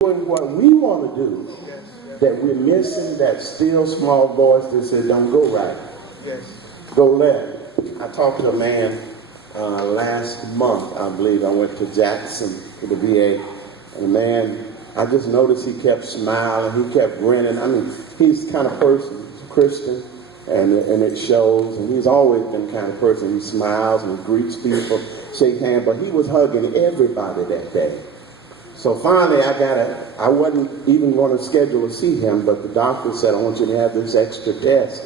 doing what we want to do, that we're missing that still small voice that says, don't go right, go left. I talked to a man last month, I believe. I went to Jackson, to the VA, and the man, I just noticed he kept smiling, he kept grinning. I mean, he's the kind of person, he's a Christian, and it shows, and he's always been the kind of person who smiles and greets people, shake hands, but he was hugging everybody that day. So finally, I wasn't even going to schedule to see him, but the doctor said, I want you to have this extra test.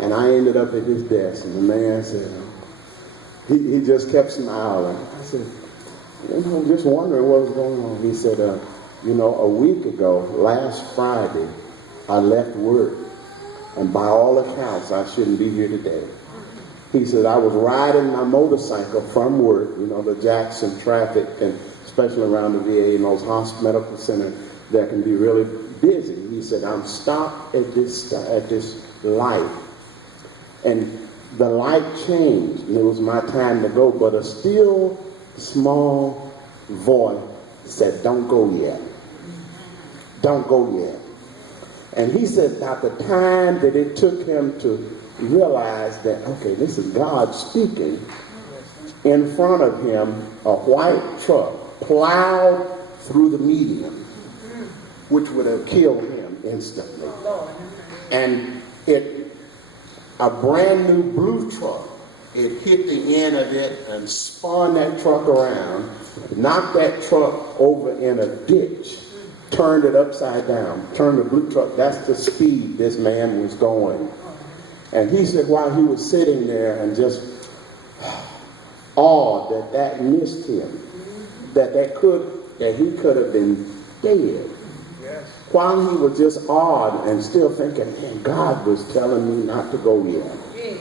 And I ended up at his desk, and the man said, he just kept smiling. I said, just wondering what was going on. He said, a week ago, last Friday, I left work, and by all accounts, I shouldn't be here today. He said, I was riding my motorcycle from work, the Jackson traffic, and especially around the VA and those medical centers that can be really busy. He said, I'm stopped at this light. And the light changed, and it was my time to go, but a still small voice said, don't go yet. Don't go yet. And he said about the time that it took him to realize that, okay, this is God speaking, in front of him, a white truck plowed through the median, which would have killed him instantly. And a brand new blue truck, it hit the end of it and spun that truck around, knocked that truck over in a ditch, turned it upside down, turned the blue truck. That's the speed this man was going. And he said while he was sitting there and just awed that missed him, that he could have been dead. Yes. While he was just awed and still thinking, man, God was telling me not to go yet. Yeah.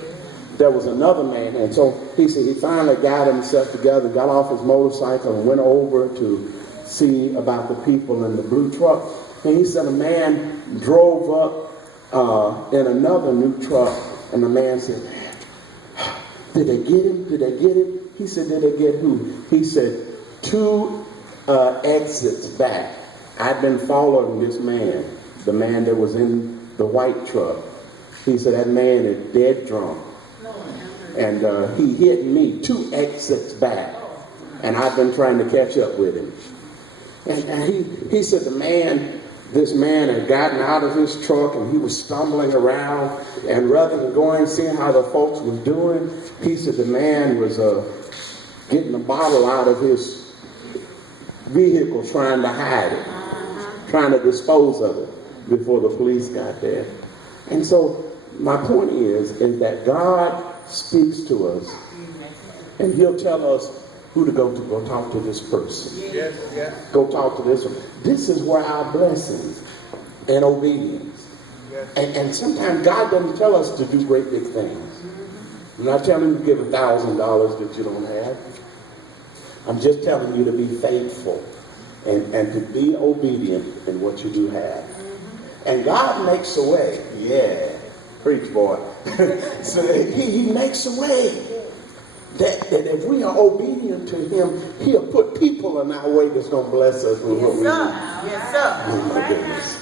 There was another man, and so he said he finally got himself together, got off his motorcycle and went over to see about the people in the blue truck. And he said a man drove up in another new truck, and the man said, did they get him? Did they get him? He said, did they get who? He said, 2 exits back, I'd been following this man, the man that was in the white truck. He said, that man is dead drunk. And he hit me 2 exits back, and I've been trying to catch up with him. And he said this man had gotten out of his truck, and he was stumbling around, and rather than going and seeing how the folks was doing, he said the man was getting a bottle out of his vehicle, trying to hide it, trying to dispose of it before the police got there. And so my point is that God speaks to us, and he'll tell us who to go to. Go talk to this person. Yes, yes. Go talk to this one. This is where our blessings and obedience. Yes. And sometimes God doesn't tell us to do great big things. I'm not telling you to give $1,000 that you don't have. I'm just telling you to be faithful and to be obedient in what you do have. And God makes a way. Yeah. Preach, boy. So he makes a way that if we are obedient to him, he'll put people in our way that's going to bless us with what we do. Yes, sir. Oh, my goodness.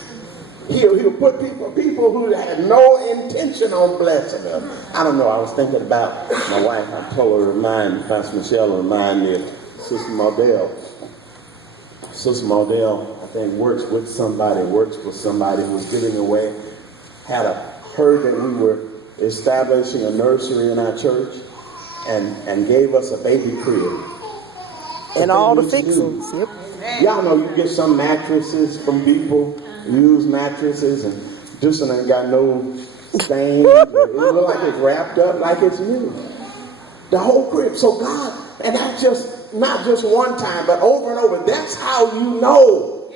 He'll put people who had no intention on blessing us. I don't know. I was thinking about my wife. I told her Pastor Mostella remind me of Sister Mostella. Sister Mostella, I think, works with somebody who's giving away. Heard that we were establishing a nursery in our church and gave us a baby crib. And all the fixings, yep. Y'all know you get some mattresses from people, used mattresses, and this one ain't got no stains. It look like it's wrapped up like it's new. The whole crib. So God, and that's just not just one time, but over and over. That's how you know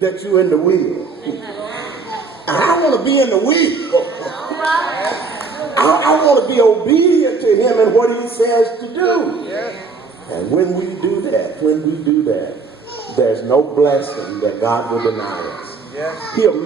that you're in the will. And I want to be in the will. I want to be obedient to him and what he says to do. And when we do that, there's no blessing that God will deny us. He'll make